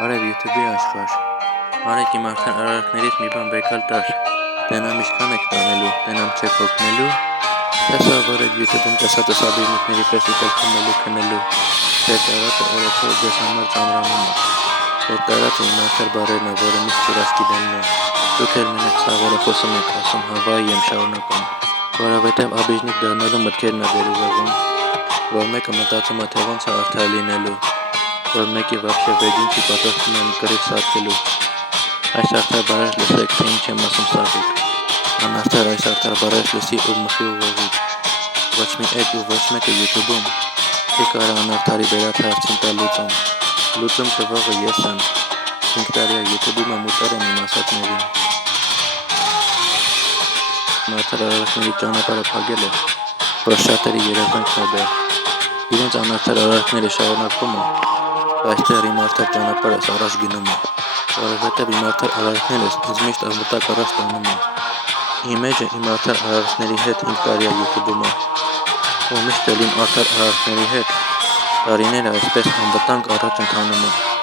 Արև YouTube-ի աշխարհ։ Արեք իմ արդեն արարքներից մի բան բեկալ տար։ Տենամ ինչքան եք տանելու, տենամ չեք հոգնելու։ Տեսավարեք YouTube-ում տեսածս աբիզնիկների պես ուտել խմելու քնելու։ Ձեր տարածը օրեցօր ձեզ համար ծամրանում է։ Ձեր տարածը իմ արդար բարերն է, որը միշտ հրաշքի դեմն է։ Դուք էլ մենակ սաղերը խոսում եք, ասում Հավայի եմ շարունակում։ Որովհետև աբիզնիկ դառնալու մտքերն է ձեր ուղեղում, որ մեկը մտածում է, թե ոնց է արդար լինելու, որ մեկի վաբշե վեջին չի պատրաստում եմ գրիվ սարքելու։ Այս արդար բարեր լսեք, թե ինչ եմ ասում սաղիկ։ Անարդար այս արդար բարեր լսի ու մխի ուղեղից։ Ոչ մի էջ ու ոչ մեկը YouTube-ում չի կարա անարդարի բերած հարցին տա լուծում։ Լուծում տվողը ես եմ։ 5 տարի YouTube-ում եմ ուտել եմ իմ ասածներին։ Անարդար արարքների ճանապարհը փակել է, որ շատերի երազանքն է դեռ։ Իրենց անարդար արարքները շարունակվում է, այստեղ իմ արդար ճանապարհս առաջ գնում է, որովհետև իմ արդար արարքներս ինձ միշտ անվտանգ առաջ տանում է։ Իմ էջը իմ արդար արարքների հետ 5 տարի YouTube-ում է, ու միշտ էլ իմ արդար արարքների հետ տարիները այսպես անվտանգ առաջ ընթանում է։